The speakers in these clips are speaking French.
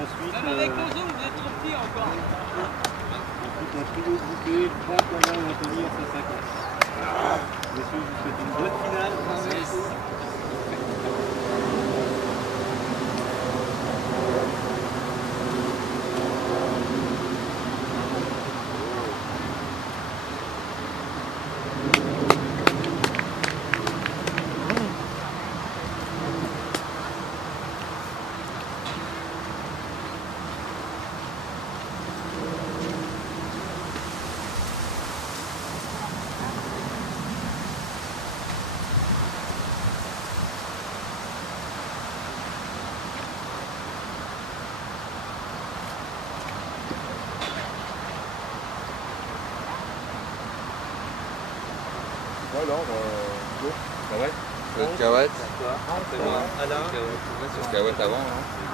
ensuite, Même avec Ozo, vous êtes trop petit encore. ensuite un trio groupé, 3 Quentin et Anthony à 150. Messieurs, je vous souhaite une bonne finale. Alors, go. Cahouette. Cahouette. C'est moi. Alain. C'est Cahouette avant. Hein.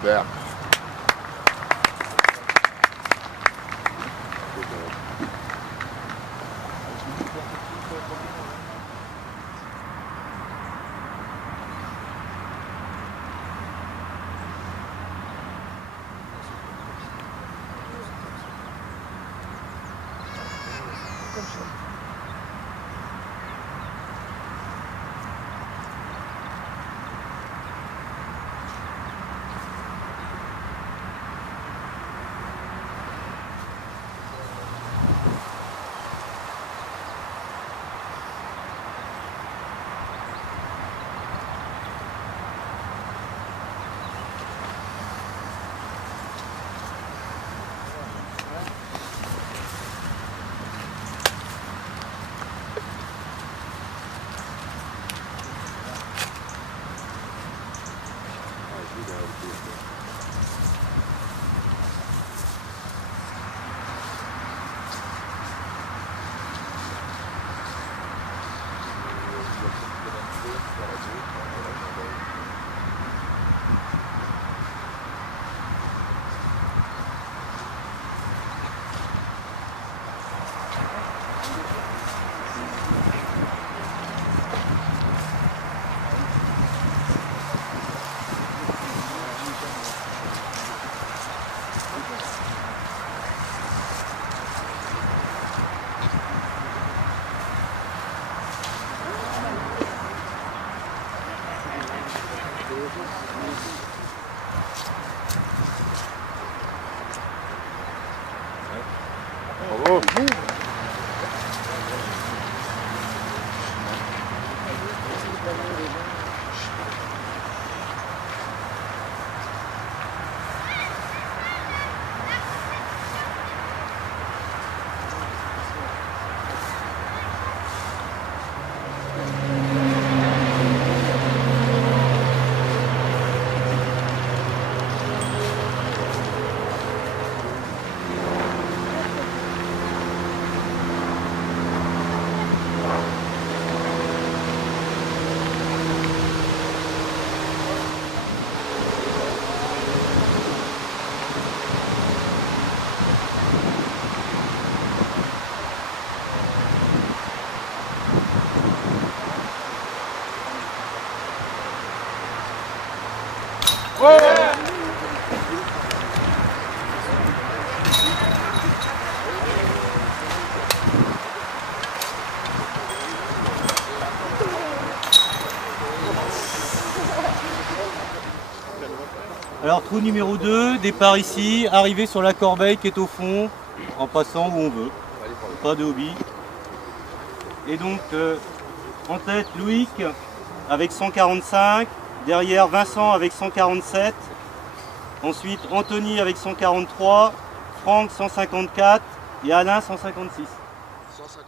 Super. Bravo. Alors trou numéro 2, départ ici, arrivée sur la corbeille qui est au fond, en passant où on veut, pas de hobby. Et donc en tête Loïc avec 145, derrière Vincent avec 147, ensuite Anthony avec 143, Franck 154 et Alain 156. 153.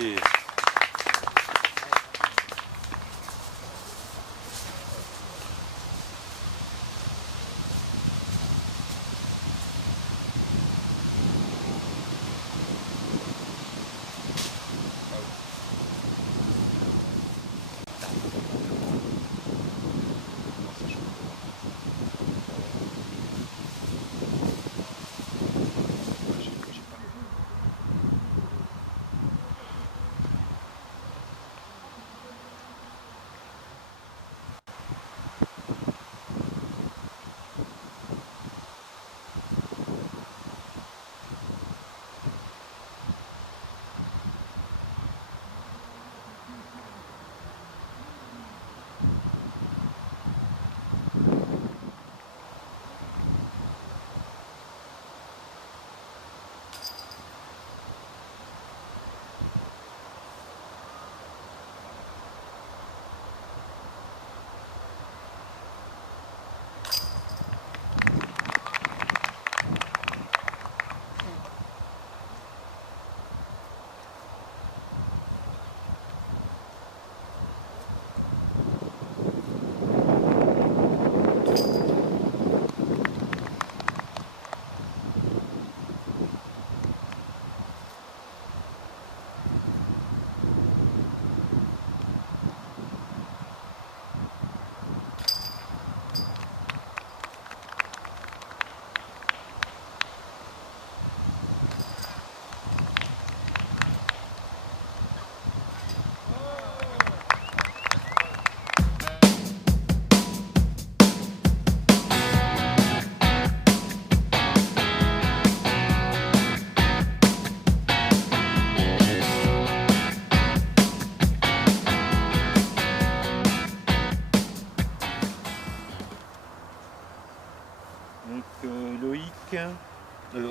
Oui.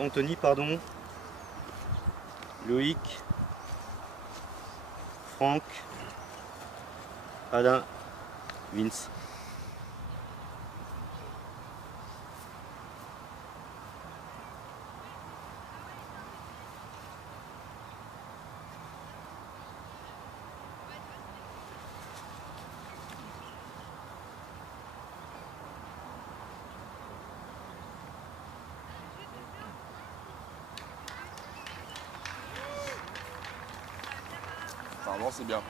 Anthony, pardon, Loïc, Franck, Alain, Vince. Apparemment, c'est bien.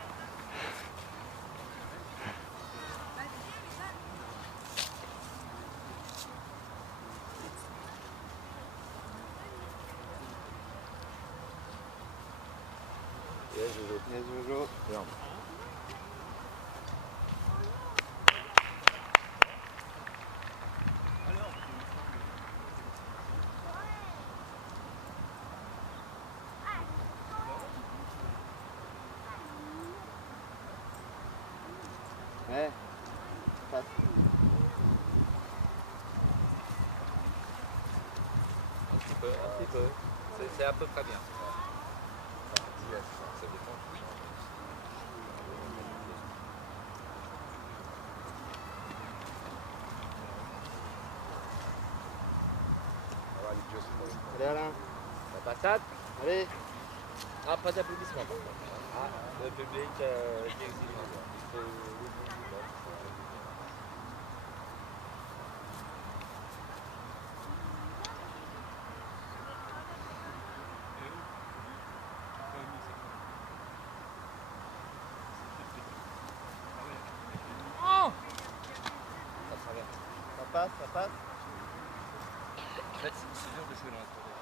Yes, Jojo. Merde. Ouais. Passe. un petit peu. C'est à peu près bien. Ça dépend. Allez Alain. La patate. Allez. Ah, pas d'applaudissements par contre. Ah, le public qui exige. Ça passe. En fait, c'est dur de jouer dans la forêt.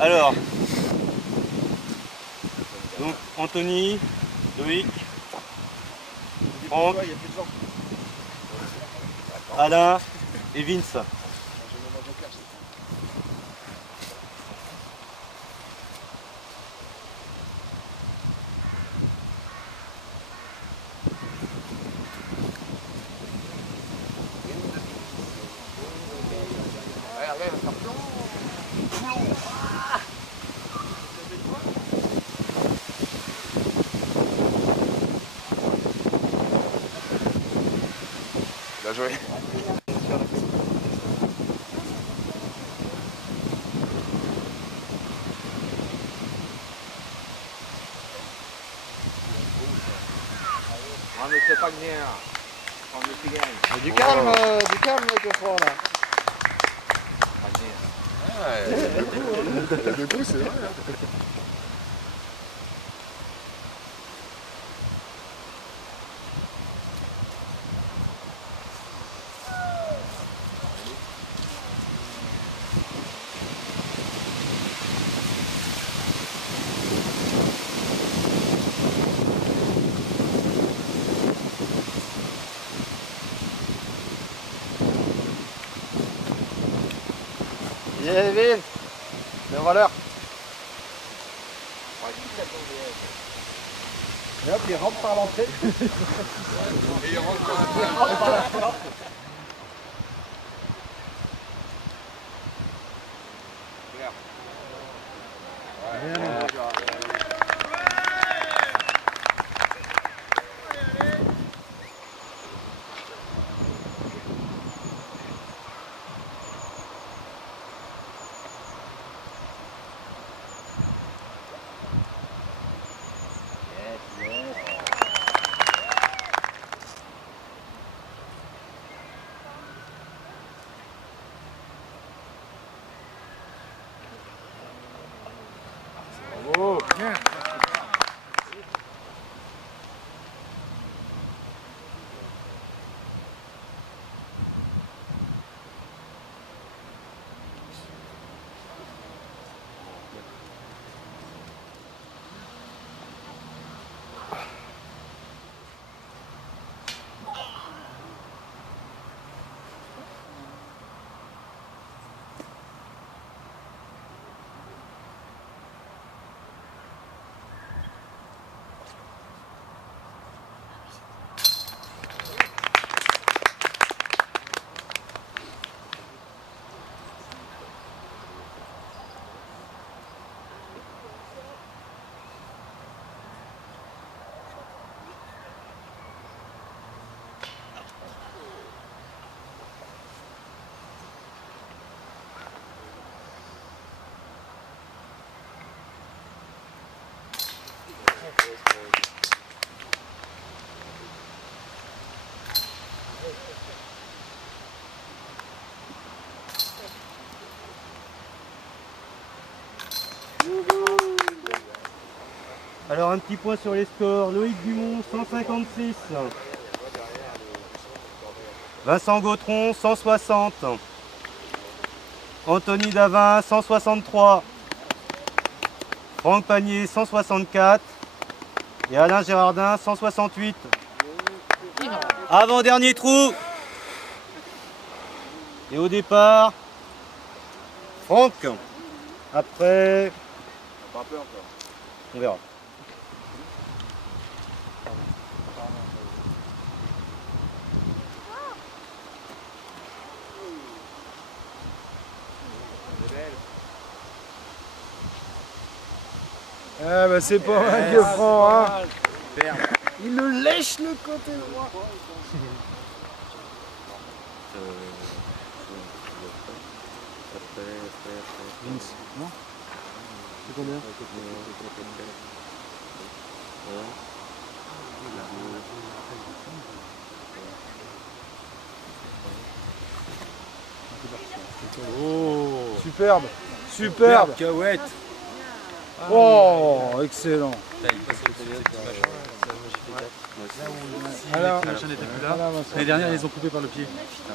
Alors, donc Anthony, Loïc, Franck, Alain et Vince. Bien joué. On ne sait pas bien. On ne sait bien. Du calme quelquefois là. Il y a des coups, c'est vrai. Yeah, Vin. Le voleur. Et hop, il rentre par l'entrée. Et il rentre par la porte. Alors un petit point sur les scores. Loïc Dumont 156. Vincent Gautron 160. Anthony Davin 163. Franck Panier 164. Et Alain Gérardin 168. Avant-dernier trou. Et au départ, Franck. Après, on verra. Ah bah c'est pas mal que prend, hein. Il le lèche le côté droit. Vince, non? C'est combien? Oh, superbe, superbe. Cahouette. Oh, excellent. L'année dernière, ils les ont coupés par le pied.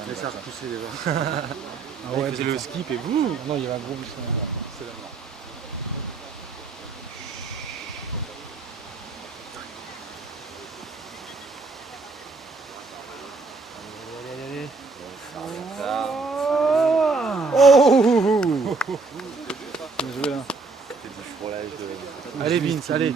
Les ça a repoussé déjà. Ah ouais, Ils faisaient le skip et vous. non, il y avait un gros buisson. C'est la mort. Oh, bien joué, hein. Allez Vince, allez.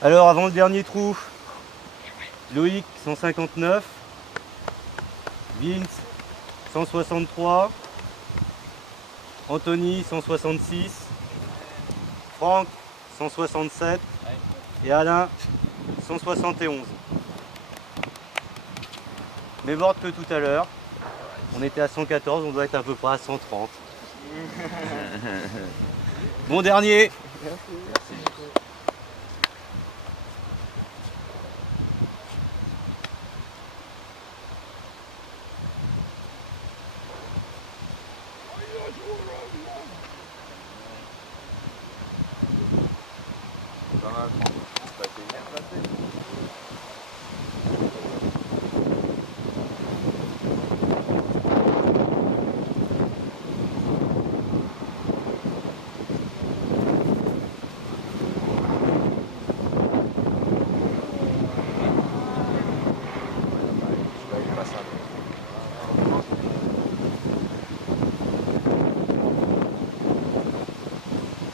Alors avant le dernier trou, Loïc 159, Vince 163, Anthony 166, Franck 167 et Alain 171. Même ordre que tout à l'heure, on était à 114, on doit être à peu près à 130. Bon dernier.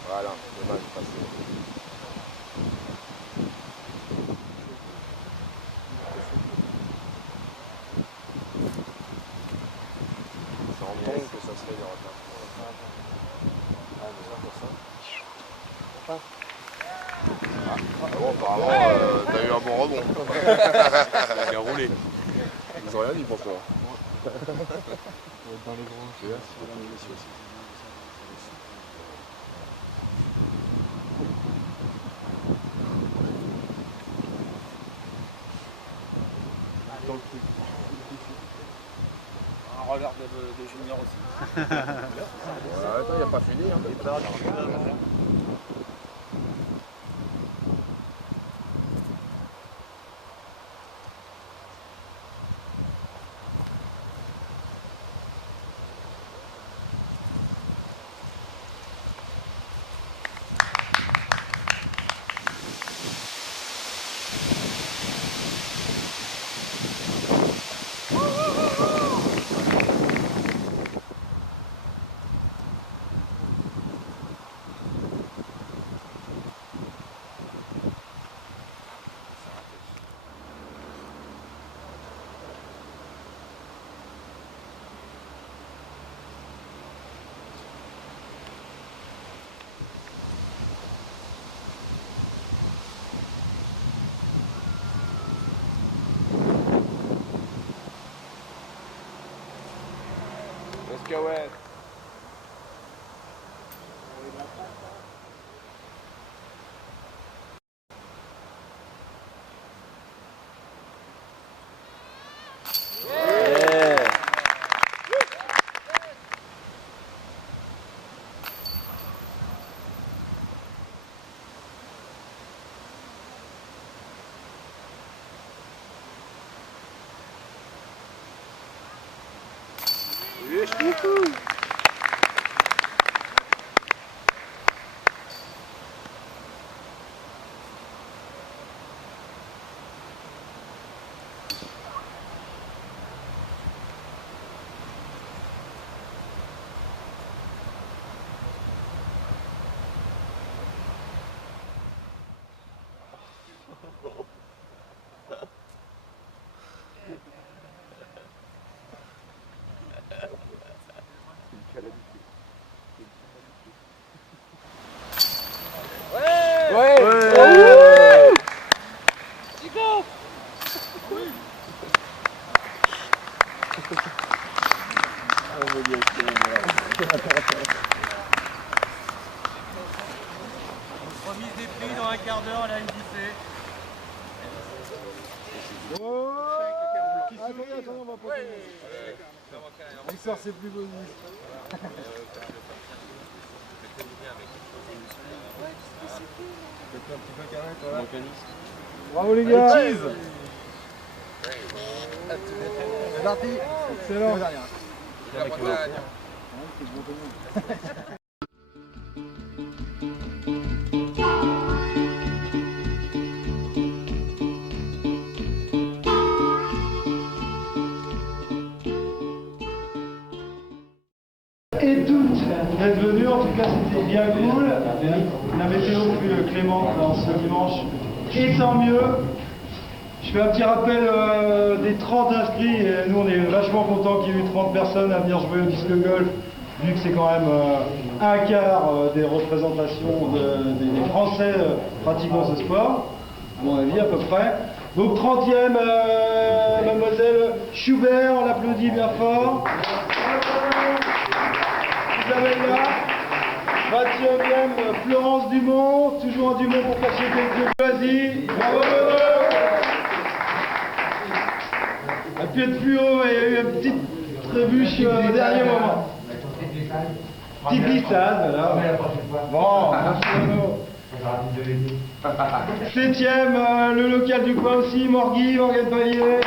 Voilà, dommage de passer. C'est en tombe que ça se fait des retards. Bon, apparemment, t'as eu un bon rebond. Il a roulé. Ils ont rien dit pour toi. Dans les grands. Je vais aussi. Un roller de junior aussi. Ouais, attends, il n'a pas fini. Hein. Let's go, Ed. Remise des prix dans un quart d'heure à la MJC. Oh, attends, on va pas l'histoire, c'est plus beau. Bravo les gars. C'est parti. Excellent. Et toutes d'être venues, en tout cas c'était bien cool. La météo plus clémente là, en ce dimanche, et tant mieux. Je fais un petit rappel des 30 inscrits, et nous on est vachement contents qu'il y ait eu 30 personnes à venir jouer au disque golf, vu que c'est quand même un quart des représentations des Français pratiquant ce sport, à mon avis à peu près. Donc 30e, mademoiselle Schubert, on l'applaudit bien fort. Isabella, 20e, Florence Dumont, toujours un Dumont pour cacher quelques vas-y, bravo. Un pied de plus haut, il y a eu une petite trébuche au dernier moment. Petite glissade, voilà. Bon, 7e, le local du coin aussi, Morgane Pallier.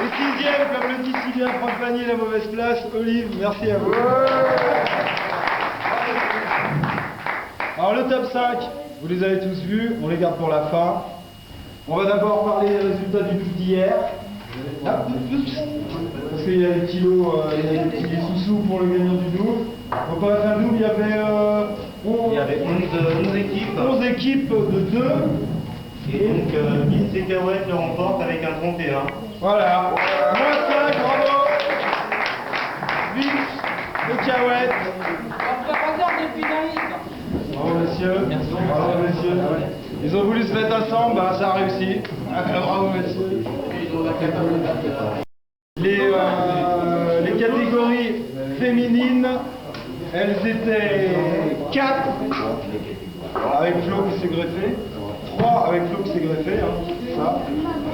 Et 6e, comme le dit si bien Franck Panier, la mauvaise place, Olive, merci à vous. Alors le top 5, vous les avez tous vus, on les garde pour la fin. On va d'abord parler des résultats du double d'hier. Parce qu'il y a des kilos, il y a des petits sous-sous pour le gagnant du double. Donc on a fait un double, il y avait 11 équipes. 11 équipes de 2. Et donc, Vince et Cahouette le remportent avec un 31. Voilà. Moins 5, bravo. Vince et Cahouette. On va pas dire depuis David. Bravo messieurs. Bravo messieurs. Ils ont voulu se mettre ensemble, bah, ça a réussi. Bravo messieurs. Les catégories féminines, elles étaient 4 avec Flo qui s'est greffé, 3 avec Flo qui s'est greffé, hein, ça.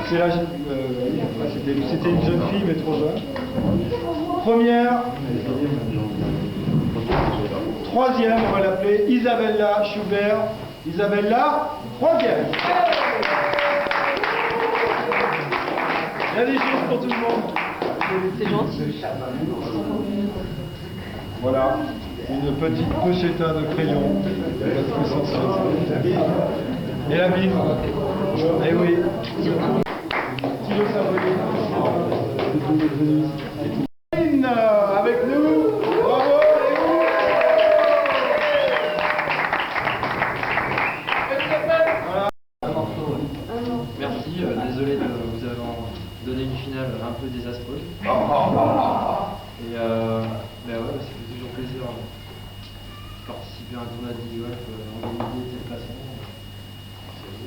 C'est là, c'était une jeune fille mais trop jeune. Première, 3e, on va l'appeler Isabella Schubert. Isabella, 3e. Il y a des choses pour tout le monde. C'est gentil. Voilà, une petite pochetta de crayon. Et la bille. Eh oui. Kilo symbolique. Avec nous. Bravo. Merci, désolé de vous avoir donné une finale un peu désastreuse. Et mais ouais, ça fait toujours plaisir de participer à un tournoi de mini-golf organisé de cette façon.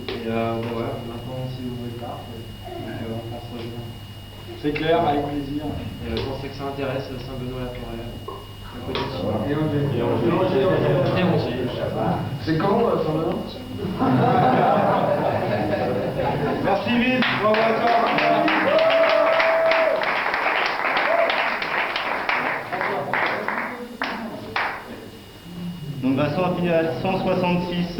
Et ben ouais, maintenant si vous voulez pas, on prend ce rejoint. C'est clair, avec plaisir. Et je pensais que ça intéresse Saint-Benoît-la-Forêt. Et Angers. C'est quand Saint-Benoît? Merci Vince, bravo à toi. Donc Vincent a fini à 166.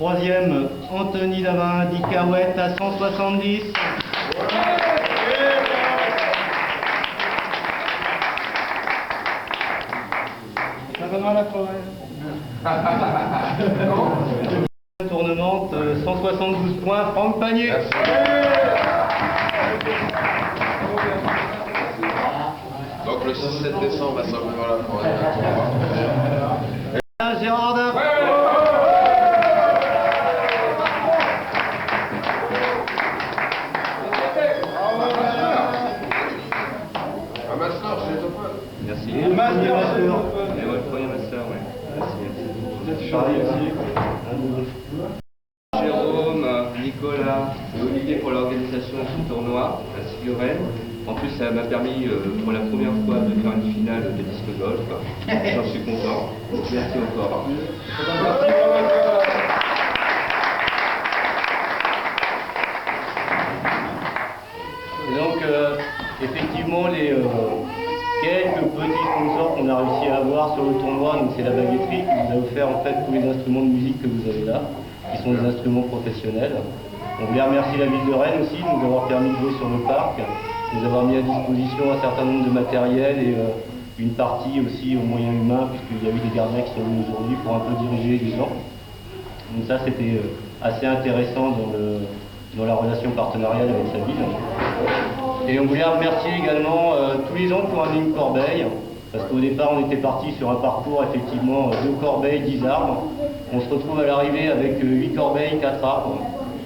3e, Anthony Davin, dit Cahouette à 170. Ça va dans la forêt. Tournement, 172 points, Franck Panier. Donc le 6-7 décembre à Saint-Benoît-la-Forêt. Gérard Dain. Un master, c'est top. Merci. Le master. Le premier master, oui. Merci. Pareil aussi. Jérôme, Nicolas et Olivier pour l'organisation de ce tournoi, ainsi que Rennes. En plus, ça m'a permis pour la première fois J'en suis content. Merci encore. Et donc, effectivement, les quelques petits sponsors qu'on a réussi à avoir sur le tournoi, donc c'est la baguetterie qui nous a offert en fait tous les instruments de musique que vous avez là, qui sont des instruments professionnels. On voulait remercier la ville de Rennes aussi de nous avoir permis de jouer sur le parc, de nous avoir mis à disposition un certain nombre de matériel et une partie aussi aux moyens humains, puisqu'il y a eu des gardiens qui sont venus aujourd'hui pour un peu diriger les gens. Donc ça, c'était assez intéressant dans la relation partenariale avec sa ville. Et on voulait remercier également tous les gens qui ont amené une corbeille, parce qu'au départ, on était parti sur un parcours, effectivement, 2 corbeilles, 10 arbres. On se retrouve à l'arrivée avec 8 corbeilles, 4 arbres.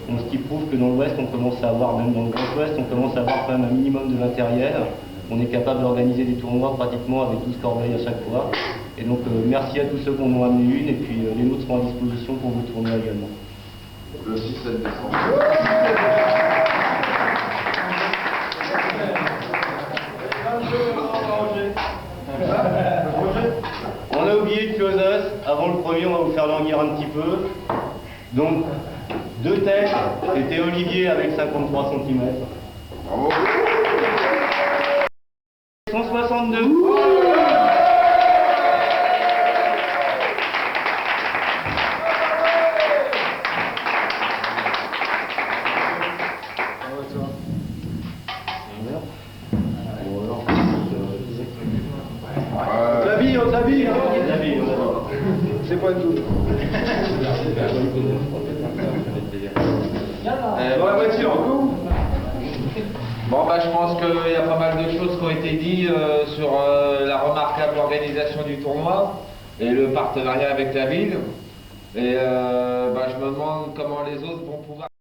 Donc, ce qui prouve que dans l'Ouest, on commence à avoir, même dans le Grand Ouest, on commence à avoir quand même un minimum de matériel. On est capable d'organiser des tournois pratiquement avec 12 corbeilles à chaque fois. Et donc, merci à tous ceux qui en ont amené une, et puis les nôtres seront à disposition pour vos tournois également. Le 6-7 décembre. On a oublié de close-us. Avant le premier, on va vous faire languir un petit peu. Donc, 2 têtes, c'était Olivier avec 53 cm. Bravo. 162. On t'habille. C'est pas tout. Dans la voiture. Bon, je pense qu'il y a pas mal de choses qui ont été dites sur la remarquable organisation du tournoi et le partenariat avec la ville. Et je me demande comment les autres vont pouvoir...